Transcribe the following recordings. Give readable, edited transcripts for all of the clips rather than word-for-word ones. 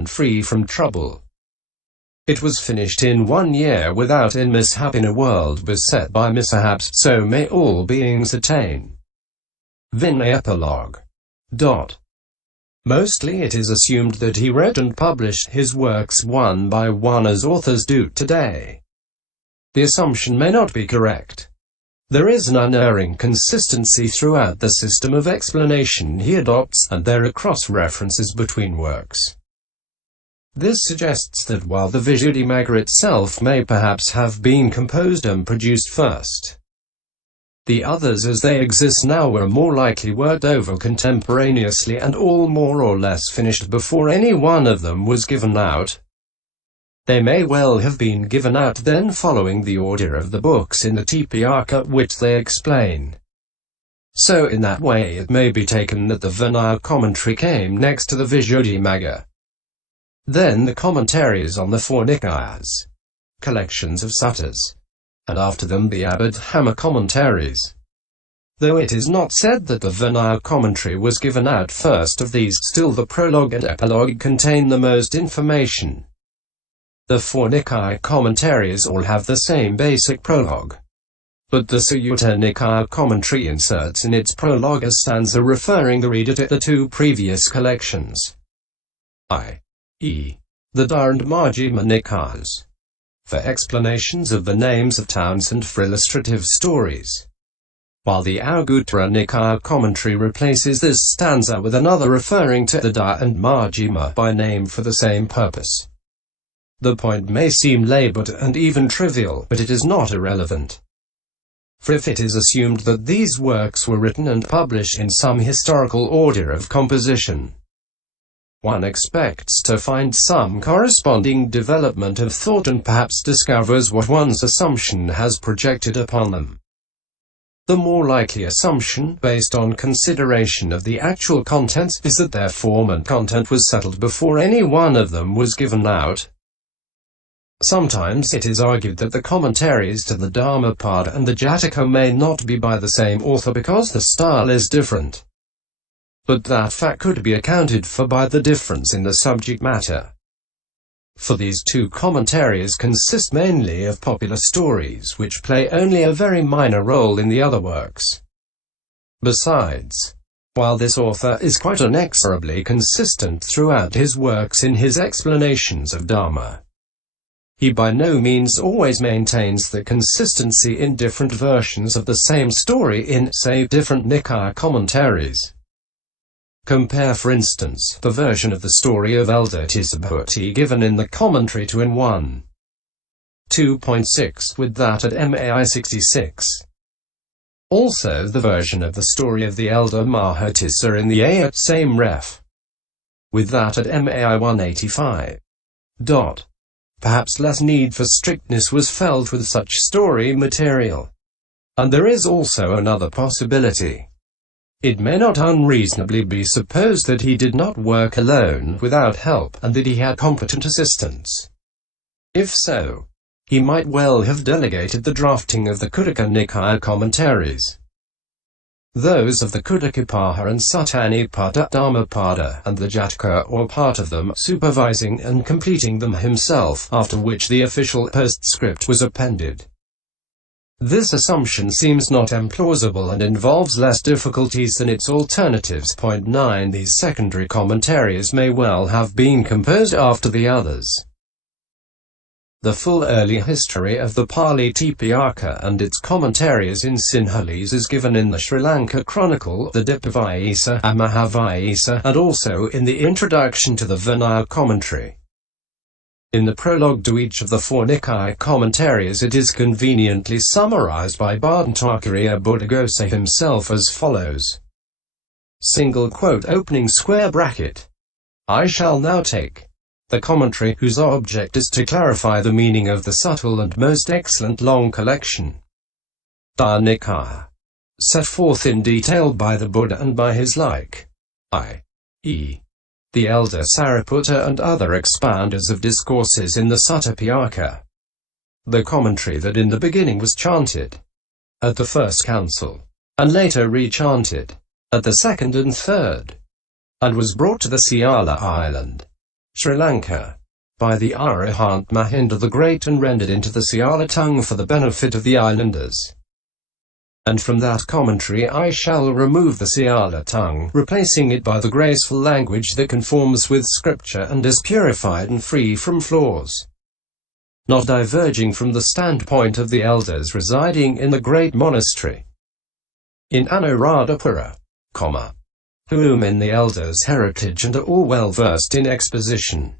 and free from trouble. It was finished in 1 year without any mishap in a world beset by mishaps, so may all beings attain. Vinaya Epilogue. Mostly it is assumed that he read and published his works one by one as authors do today. The assumption may not be correct. There is an unerring consistency throughout the system of explanation he adopts, and there are cross-references between works. This suggests that while the Visuddhimagga itself may perhaps have been composed and produced first, the others as they exist now were more likely worked over contemporaneously and all more or less finished before any one of them was given out. They may well have been given out then following the order of the books in the Tipitaka which they explain. So in that way it may be taken that the Vinaya commentary came next to the Visuddhimagga. Then the commentaries on the four Nikayas, collections of suttas, and after them the Abhidhamma commentaries. Though it is not said that the Vinaya commentary was given out first of these, still the prologue and epilogue contain the most information. The four Nikaya commentaries all have the same basic prologue, but the Sutta Nikaya commentary inserts in its prologue a stanza referring the reader to the two previous collections, i.e., the Dha and Majjhima Nikayas, for explanations of the names of towns and for illustrative stories, while the Anguttara Nikaya commentary replaces this stanza with another referring to the Dha and Majjhima by name for the same purpose. The point may seem labored and even trivial, but it is not irrelevant. For if it is assumed that these works were written and published in some historical order of composition, one expects to find some corresponding development of thought and perhaps discovers what one's assumption has projected upon them. The more likely assumption, based on consideration of the actual contents, is that their form and content was settled before any one of them was given out. Sometimes it is argued that the commentaries to the Dhammapada and the Jataka may not be by the same author because the style is different. But that fact could be accounted for by the difference in the subject matter. For these two commentaries consist mainly of popular stories which play only a very minor role in the other works. Besides, while this author is quite inexorably consistent throughout his works in his explanations of Dhamma, he by no means always maintains the consistency in different versions of the same story in, say, different Nikaya commentaries. Compare for instance, the version of the story of Elder Tissabhúti given in the commentary to in 1.2.6 with that at MAI 66. Also the version of the story of the Elder Maha Tissa in the A at same ref, with that at MAI 185. Perhaps less need for strictness was felt with such story material. And there is also another possibility. It may not unreasonably be supposed that he did not work alone without help, and that he had competent assistants. If so, he might well have delegated the drafting of the Khuddaka Nikaya commentaries, those of the Khuddakapaþha and Suttanipata, Dhammapada, and the Jataka, or part of them, supervising and completing them himself, after which the official postscript was appended. This assumption seems not implausible and involves less difficulties than its alternatives. 9 These secondary commentaries may well have been composed after the others. The full early history of the Pali Tipitaka and its commentaries in Sinhalese is given in the Sri Lanka Chronicle, the Dipavayasa, Mahavayasa, and also in the introduction to the Vinaya commentary. In the prologue to each of the four Nikaya commentaries it is conveniently summarized by Bhattacharya Buddhaghosa himself as follows. Opening square bracket. I shall now take the commentary, whose object is to clarify the meaning of the subtle and most excellent long collection, Khuddaka Nikaya, set forth in detail by the Buddha and by his like, i.e., the Elder Sariputta and other expanders of discourses in the Sutta Pitaka. The commentary that in the beginning was chanted at the first council, and later rechanted at the second and third, and was brought to the Siala island, Sri Lanka, by the Arahant Mahinda the Great and rendered into the Siala tongue for the benefit of the islanders. And from that commentary I shall remove the Siala tongue, replacing it by the graceful language that conforms with Scripture and is purified and free from flaws, not diverging from the standpoint of the elders residing in the great monastery in Anuradhapura, whom in the elders' heritage and are all well versed in exposition,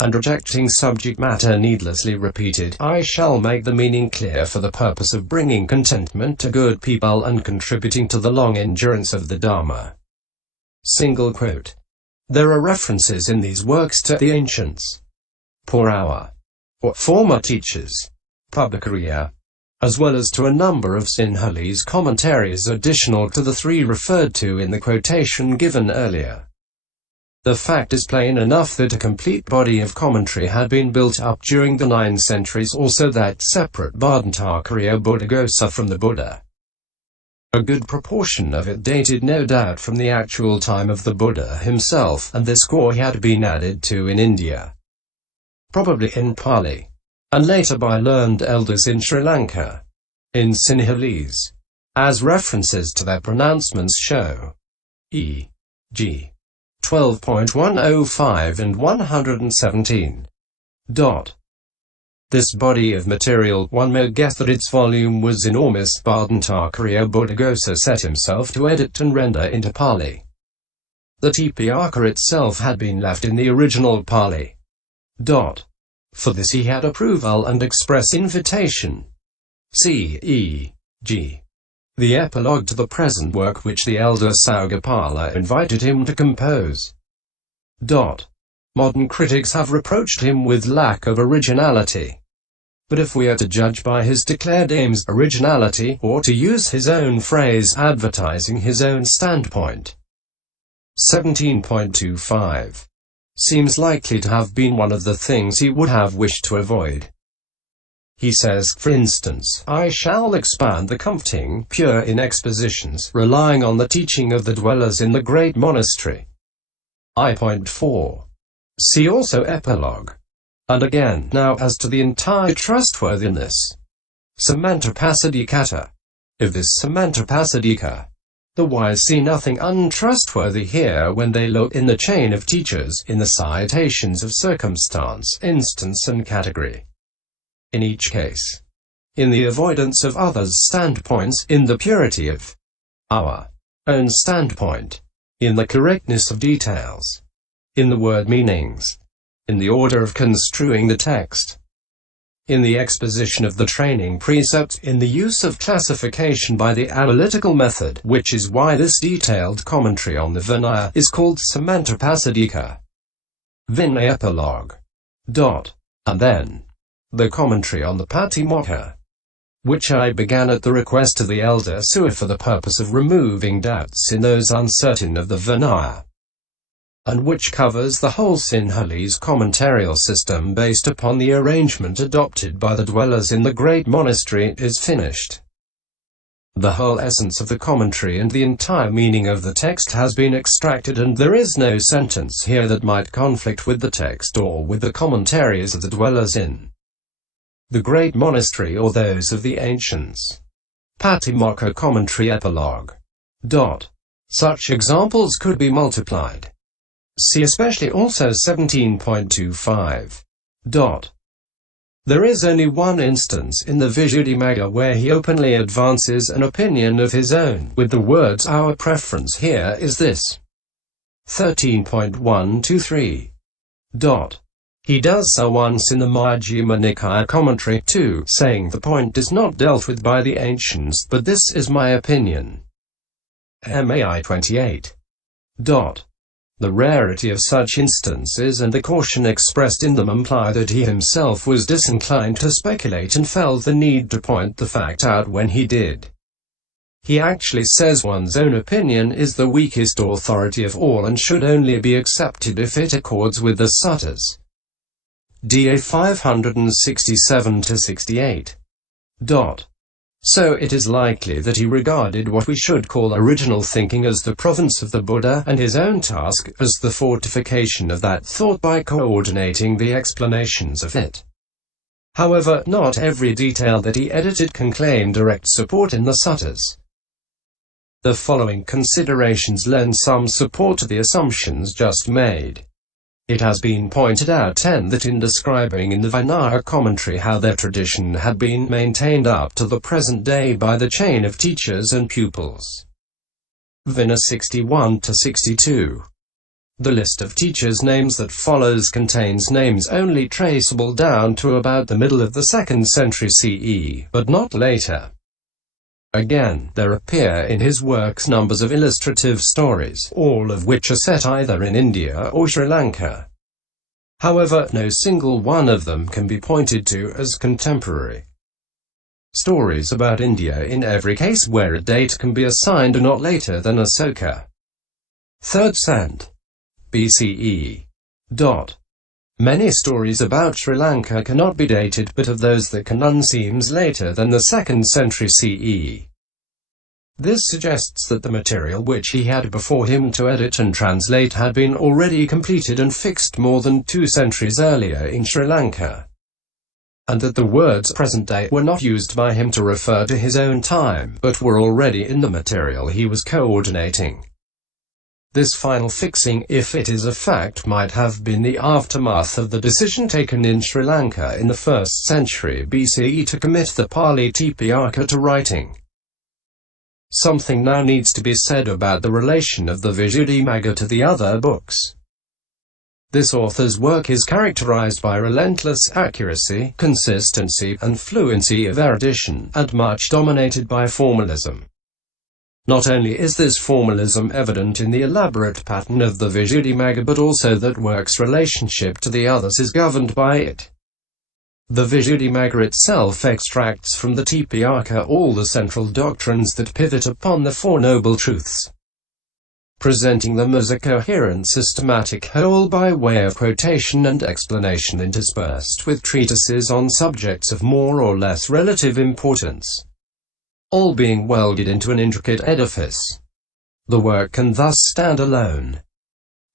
and rejecting subject matter needlessly repeated, I shall make the meaning clear for the purpose of bringing contentment to good people and contributing to the long endurance of the Dhamma. Single quote. There are references in these works to the ancients, or former teachers, Khuddaka, as well as to a number of Sinhalese commentaries additional to the three referred to in the quotation given earlier. The fact is plain enough that a complete body of commentary had been built up during the 9 centuries or so, that separate Bhadantakariya Buddhaghosa from the Buddha. A good proportion of it dated no doubt from the actual time of the Buddha himself, and this core had been added to in India, probably in Pali, and later by learned elders in Sri Lanka, in Sinhalese, as references to their pronouncements show, e.g. 12.105 and 117. This body of material, one may guess that its volume was enormous. Bhadantakariya Buddhaghosa set himself to edit and render into Pali. The Tipiyaka itself had been left in the original Pali. For this he had approval and express invitation. C.E.G. the epilogue to the present work which the elder Saugapala invited him to compose. Modern critics have reproached him with lack of originality. But if we are to judge by his declared aims, originality, or to use his own phrase, advertising his own standpoint, 17.25 seems likely to have been one of the things he would have wished to avoid. He says, for instance, I shall expand the comforting, pure in expositions, relying on the teaching of the dwellers in the great monastery. I.4. See also epilogue. And again, now as to the entire trustworthiness. Samantapasadikata. If this Samantapasadika, the wise see nothing untrustworthy here when they look in the chain of teachers, in the citations of circumstance, instance and category. In each case, in the avoidance of others' standpoints, in the purity of our own standpoint, in the correctness of details, in the word meanings, in the order of construing the text, in the exposition of the training precepts, in the use of classification by the analytical method, which is why this detailed commentary on the Vinaya is called Samantapasadika. Vinaya epilogue. And then the commentary on the Patimokkha, which I began at the request of the elder Sua for the purpose of removing doubts in those uncertain of the Vinaya, and which covers the whole Sinhalese commentarial system based upon the arrangement adopted by the dwellers in the great monastery, is finished. The whole essence of the commentary and the entire meaning of the text has been extracted, and there is no sentence here that might conflict with the text or with the commentaries of the dwellers in the great monastery or those of the ancients. Patimokkha Commentary Epilogue. Such examples could be multiplied. See especially also 17.25. There is only one instance in the Visuddhimagga where he openly advances an opinion of his own, with the words, our preference here is this. 13.123. He does so once in the Majjhima Nikaya Commentary too, saying the point is not dealt with by the ancients, but this is my opinion. MAI 28. The rarity of such instances and the caution expressed in them imply that he himself was disinclined to speculate and felt the need to point the fact out when he did. He actually says one's own opinion is the weakest authority of all and should only be accepted if it accords with the suttas. DA 567-68. So it is likely that he regarded what we should call original thinking as the province of the Buddha, and his own task as the fortification of that thought by coordinating the explanations of it. However, not every detail that he edited can claim direct support in the suttas. The following considerations lend some support to the assumptions just made. It has been pointed out that in describing in the Vinaya commentary how their tradition had been maintained up to the present day by the chain of teachers and pupils. Vinaya 61-62. The list of teachers' names that follows contains names only traceable down to about the middle of the 2nd century CE, but not later. Again, there appear in his works numbers of illustrative stories, all of which are set either in India or Sri Lanka. However, no single one of them can be pointed to as contemporary. Stories about India in every case where a date can be assigned are not later than Asoka. 3rd cent. BCE. Many stories about Sri Lanka cannot be dated, but of those that can, none seems later than the 2nd century CE. This suggests that the material which he had before him to edit and translate had been already completed and fixed more than 2 centuries earlier in Sri Lanka, and that the words present day were not used by him to refer to his own time, but were already in the material he was coordinating. This final fixing, if it is a fact, might have been the aftermath of the decision taken in Sri Lanka in the 1st century BCE to commit the Pali Tipiyaka to writing. Something now needs to be said about the relation of the Visuddhimagga to the other books. This author's work is characterized by relentless accuracy, consistency, and fluency of erudition, and much dominated by formalism. Not only is this formalism evident in the elaborate pattern of the Visuddhimagga, but also that work's relationship to the others is governed by it. The Visuddhimagga itself extracts from the Tipiyaka all the central doctrines that pivot upon the Four Noble Truths, presenting them as a coherent systematic whole by way of quotation and explanation interspersed with treatises on subjects of more or less relative importance, all being welded into an intricate edifice. The work can thus stand alone.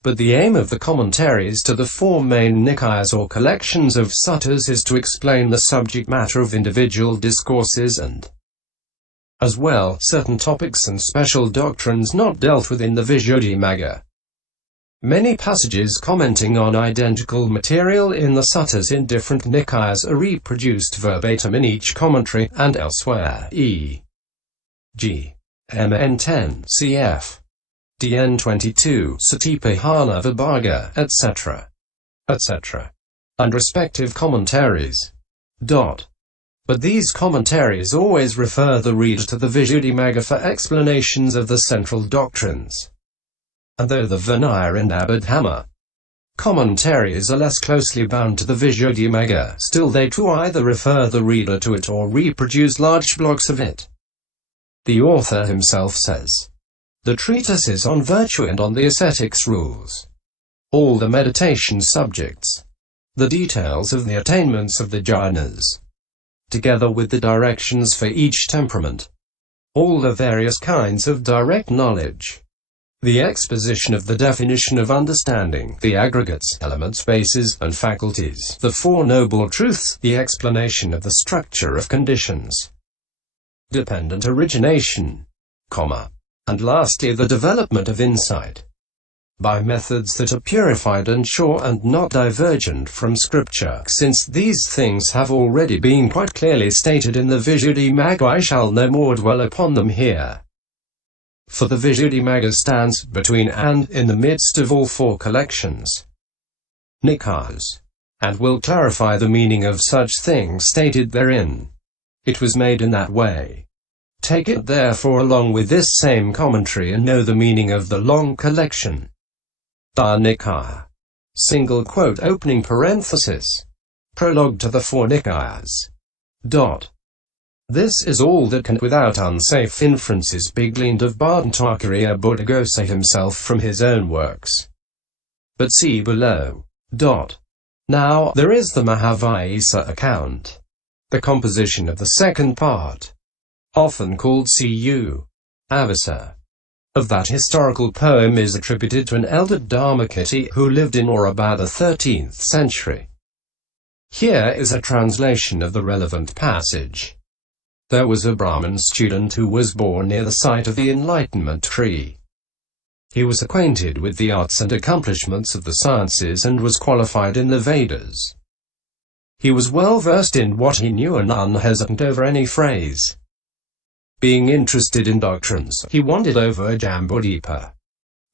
But the aim of the commentaries to the 4 main Nikayas or collections of suttas is to explain the subject matter of individual discourses and, as well, certain topics and special doctrines not dealt with in the Visuddhimagga. Many passages commenting on identical material in the suttas in different Nikayas are reproduced verbatim in each commentary, and elsewhere, e.g. MN 10, cf. DN 22, Satipahana Vibhaga, etc., etc., and respective commentaries. But these commentaries always refer the reader to the Visuddhimagga for explanations of the central doctrines. And though the Vinaya and Abhidhamma commentaries are less closely bound to the Visuddhimagga, still they too either refer the reader to it or reproduce large blocks of it. The author himself says, the treatises on virtue and on the ascetics rules, all the meditation subjects, the details of the attainments of the jhanas, together with the directions for each temperament, all the various kinds of direct knowledge, the exposition of the definition of understanding, the aggregates, elements, bases, and faculties, the Four Noble Truths, the explanation of the structure of conditions, dependent origination, and lastly the development of insight, by methods that are purified and sure and not divergent from scripture. Since these things have already been quite clearly stated in the Visuddhimagga, I shall no more dwell upon them here. For the Visuddhimagga stands between and in the midst of all 4 collections, Nikayas, and will clarify the meaning of such things stated therein. It was made in that way. Take it therefore along with this same commentary and know the meaning of the long collection. Nikaya. Single quote opening parenthesis. Prologue to the 4 Nikayas. This is all that can without unsafe inferences be gleaned of Bhattacharya Buddhaghosa himself from his own works. But see below. Now, there is the Mahavayasa account. The composition of the second part. often called Cu. Avasa, of that historical poem is attributed to an elder Dharmakirti who lived in or about the 13th century. Here is a translation of the relevant passage. There was a Brahmin student who was born near the site of the enlightenment tree. He was acquainted with the arts and accomplishments of the sciences and was qualified in the Vedas. He was well versed in what he knew and unhesitant over any phrase. Being interested in doctrines, he wandered over Jambudvipa,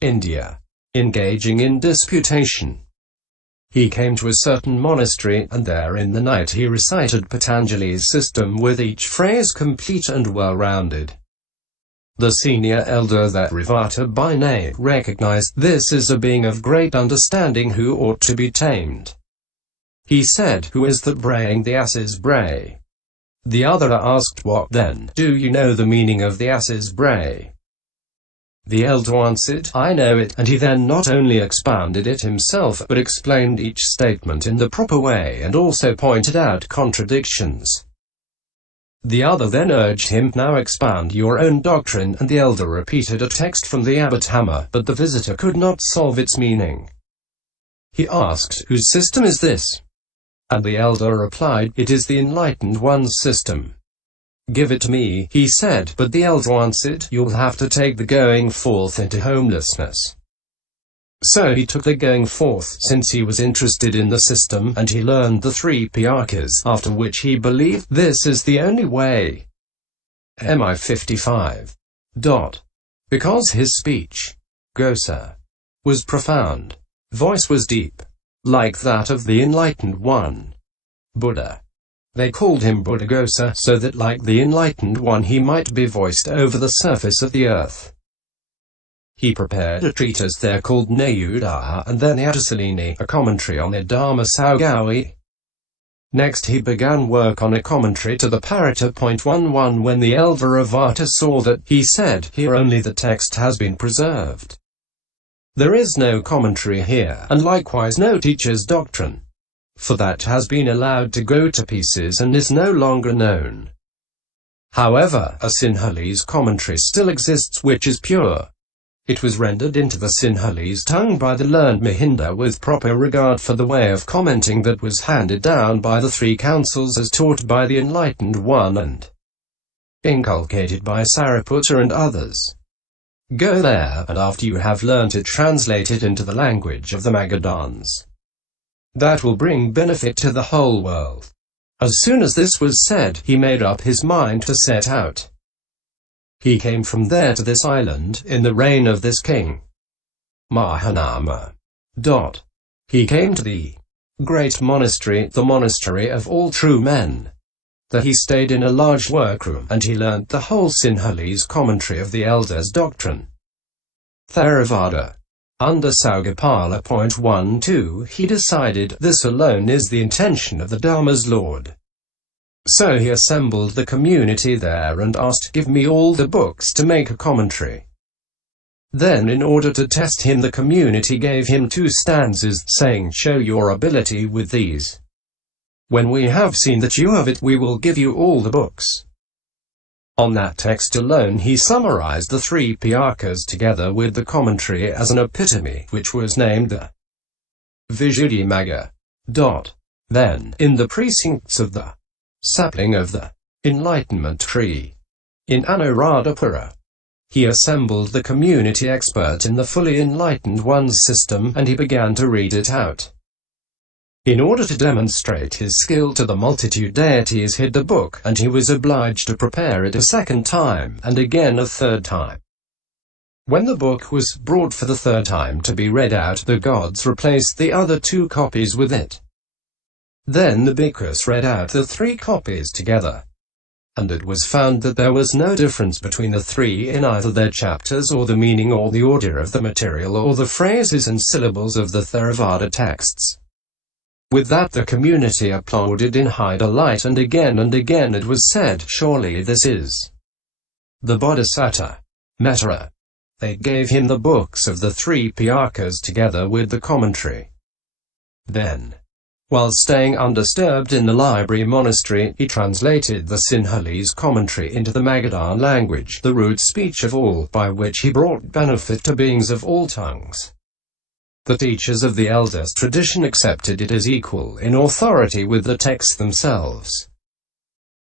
India, engaging in disputation. He came to a certain monastery, and there in the night he recited Patanjali's system with each phrase complete and well-rounded. The senior elder there, Rivata by name, recognized this as a being of great understanding who ought to be tamed. He said, "Who is that braying the ass's bray?" The other asked, "What then? Do you know the meaning of the ass's bray?" The elder answered, "I know it," and he then not only expounded it himself, but explained each statement in the proper way and also pointed out contradictions. The other then urged him, "Now expound your own doctrine," and the elder repeated a text from the Abhidhamma, but the visitor could not solve its meaning. He asked, "Whose system is this?" And the elder replied, "It is the enlightened one's system." "Give it to me," he said, but the elder answered, "You'll have to take the going forth into homelessness." So he took the going forth, since he was interested in the system, and he learned the 3 piyakas, after which he believed this is the only way. Mi 55. Because his speech, Gosa, was profound, voice was deep, like that of the enlightened one, Buddha. They called him Buddhagosa, so that like the enlightened one he might be voiced over the surface of the earth. He prepared a treatise there called Nayudaha, and then the Atasalini, a commentary on the Dhamma Saugawi. Next he began work on a commentary to the Parita.11. When the elder Rivata saw that, he said, "Here only the text has been preserved. There is no commentary here, and likewise no teacher's doctrine. For that has been allowed to go to pieces and is no longer known. However, a Sinhalese commentary still exists which is pure. It was rendered into the Sinhalese tongue by the learned Mahinda with proper regard for the way of commenting that was handed down by the 3 councils as taught by the enlightened one and inculcated by Sariputta and others. Go there, and after you have learnt it, translate it into the language of the Magadhans. That will bring benefit to the whole world." As soon as this was said, he made up his mind to set out. He came from there to this island, in the reign of this king, Mahanama. He came to the great monastery, the monastery of all true men. There he stayed in a large workroom, and he learnt the whole Sinhalese commentary of the elder's doctrine. Theravada. Under Saugapala.12 he decided, this alone is the intention of the Dharma's Lord. So he assembled the community there and asked, "Give me all the books to make a commentary." Then in order to test him the community gave him 2 stanzas, saying, "Show your ability with these. When we have seen that you have it, we will give you all the books." On that text alone he summarized the 3 piyakas together with the commentary as an epitome, which was named the Visuddhimagga. Then, in the precincts of the sapling of the enlightenment tree, in Anuradhapura, he assembled the community expert in the fully enlightened one's system, and he began to read it out. In order to demonstrate his skill to the multitude, deities hid the book, and he was obliged to prepare it a 2nd time, and again a 3rd time. When the book was brought for the 3rd time to be read out, the gods replaced the other 2 copies with it. Then the bhikkhus read out the 3 copies together, and it was found that there was no difference between the 3 in either their chapters or the meaning or the order of the material or the phrases and syllables of the Theravada texts. With that the community applauded in high delight, and again it was said, "Surely this is the Bodhisattva, Metta." They gave him the books of the 3 piyakas together with the commentary. Then While staying undisturbed in the library monastery, he translated the Sinhalese commentary into the Magadhan language, the root speech of all, by which he brought benefit to beings of all tongues. The teachers of the elders' tradition accepted it as equal in authority with the texts themselves.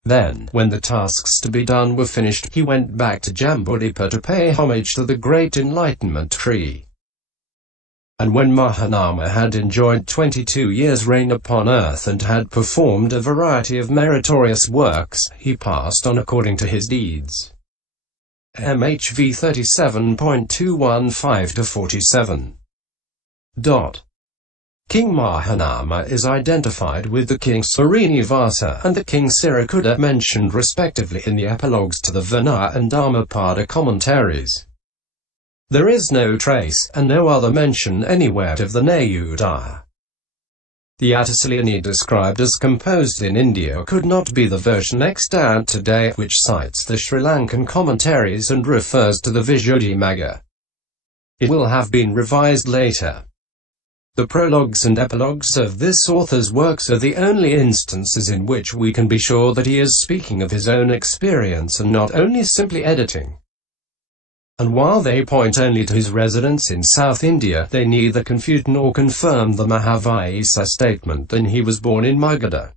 Then, when the tasks to be done were finished, he went back to Jambudvipa to pay homage to the great enlightenment tree. And when Mahanama had enjoyed 22 years' reign upon earth and had performed a variety of meritorious works, he passed on according to his deeds. MHV 37.215-47. King Mahanama is identified with the King Srinivasa and the King Sirakuda mentioned respectively in the epilogues to the Vinaya and Dhammapada commentaries. There is no trace, and no other mention anywhere of the Naoamoli. The Attisiliani described as composed in India could not be the version extant today, which cites the Sri Lankan commentaries and refers to the Visuddhimagga. It will have been revised later. The prologues and epilogues of this author's works are the only instances in which we can be sure that he is speaking of his own experience and not only simply editing. And while they point only to his residence in South India, they neither confute nor confirm the Mahavajisa statement that he was born in Magadha.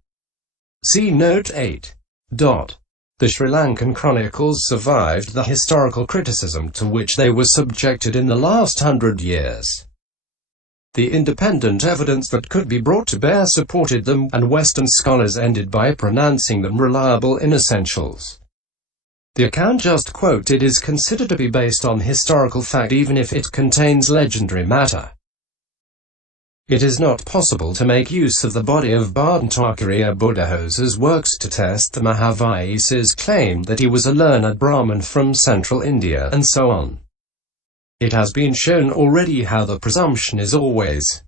See Note 8. The Sri Lankan chronicles survived the historical criticism to which they were subjected in the last 100 years. The independent evidence that could be brought to bear supported them, and Western scholars ended by pronouncing them reliable in essentials. The account just quoted is considered to be based on historical fact even if it contains legendary matter. It is not possible to make use of the body of Bhattacharya Buddhahosa's works to test the Mahavajisa's claim that he was a learned Brahmin from central India, and so on. It has been shown already how the presumption is always,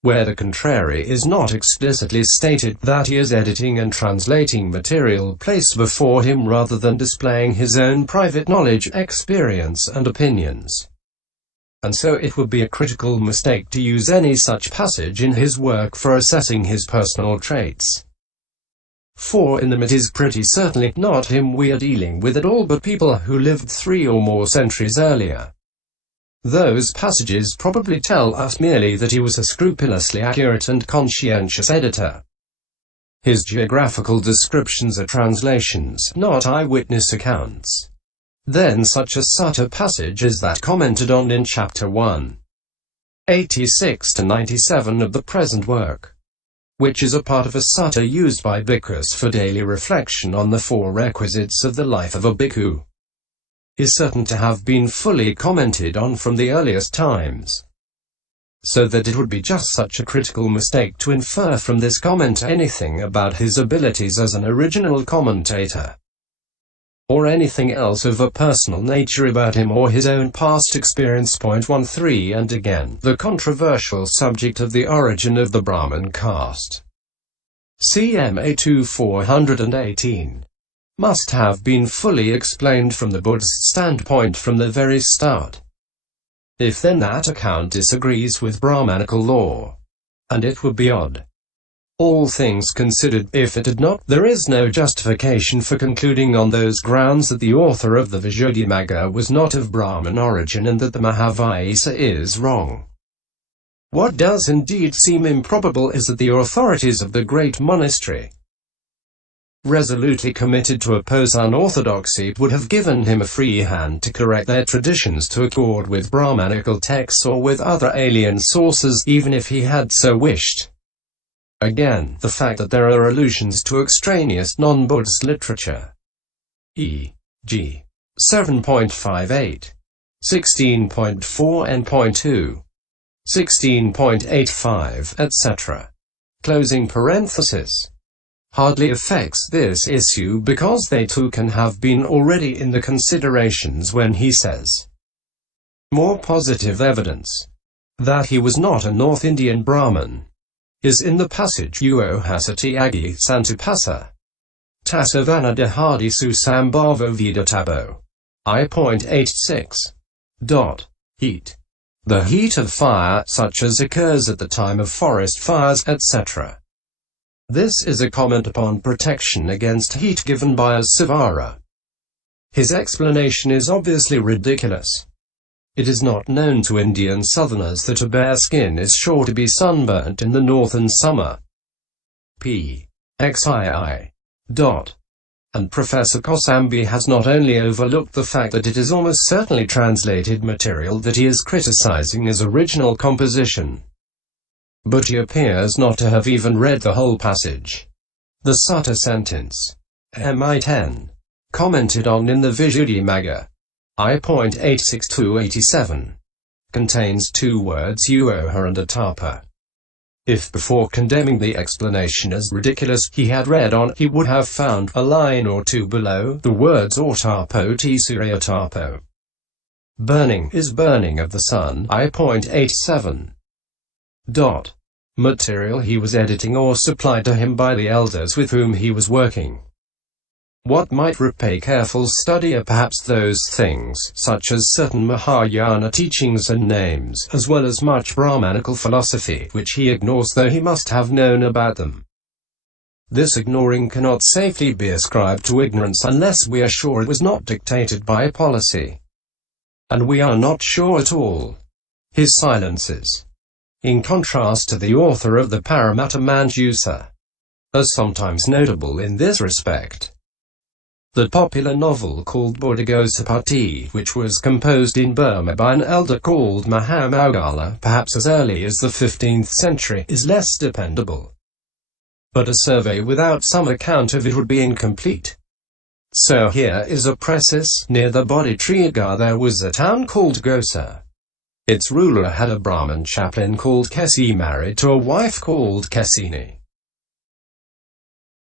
where the contrary is not explicitly stated, that he is editing and translating material placed before him rather than displaying his own private knowledge, experience and opinions. And so it would be a critical mistake to use any such passage in his work for assessing his personal traits. For in them it is pretty certainly not him we are dealing with at all, but people who lived 3 or more centuries earlier. Those passages probably tell us merely that he was a scrupulously accurate and conscientious editor. His geographical descriptions are translations, not eyewitness accounts. Then such a sutta passage as that commented on in Chapter 1, 86-97 of the present work, which is a part of a sutta used by bhikkhus for daily reflection on the 4 requisites of the life of a bhikkhu, is certain to have been fully commented on from the earliest times, so that it would be just such a critical mistake to infer from this comment anything about his abilities as an original commentator, or anything else of a personal nature about him or his own past experience. 13 And again, the controversial subject of the origin of the Brahmin caste, CMA 2418, must have been fully explained from the Buddhist standpoint from the very start. If then that account disagrees with Brahmanical law, and it would be odd, all things considered, if it did not, there is no justification for concluding on those grounds that the author of the Visuddhimagga was not of Brahmin origin and that the Mahavajisa is wrong. What does indeed seem improbable is that the authorities of the great monastery, resolutely committed to oppose unorthodoxy, would have given him a free hand to correct their traditions to accord with Brahmanical texts or with other alien sources, even if he had so wished. Again, the fact that there are allusions to extraneous non-Buddhist literature, e.g. 7.58, 16.4 and .2, 16.85, etc., closing parenthesis, hardly affects this issue because they too can have been already in the considerations when he says, more positive evidence that he was not a North Indian Brahmin is in the passage Uohasati Agi Santupasa Tasavana Dehadisu Sambhavo Vidatabo I.86. Heat. the heat of fire, such as occurs at the time of forest fires, etc. This is a comment upon protection against heat given by a Savara. His explanation is obviously ridiculous. It is not known to Indian southerners that a bare skin is sure to be sunburnt in the northern summer. P. XII. And Professor Kosambi has not only overlooked the fact that it is almost certainly translated material that he is criticizing as original composition, but he appears not to have even read the whole passage. The Sutta sentence, MI10, commented on in the Visuddhimagga, I.86-87, contains two words uoha and atapa. If before condemning the explanation as ridiculous he had read on, he would have found a line or two below the words ortapo tisuriatapo. Burning is burning of the sun. I.87. Material he was editing or supplied to him by the elders with whom he was working. What might repay careful study are perhaps those things, such as certain Mahayana teachings and names, as well as much Brahmanical philosophy, which he ignores though he must have known about them. This ignoring cannot safely be ascribed to ignorance unless we are sure it was not dictated by policy. And we are not sure at all. His silences, in contrast to the author of the Paramatta Manjusa, are sometimes notable in this respect. The popular novel called Buddhagosapati, which was composed in Burma by an elder called Mahamogala, perhaps as early as the 15th century, is less dependable. But a survey without some account of it would be incomplete. So here is a precis. Near the Bodhidriya there was a town called Gosa. Its ruler had a Brahmin chaplain called Kesi married to a wife called Kesini.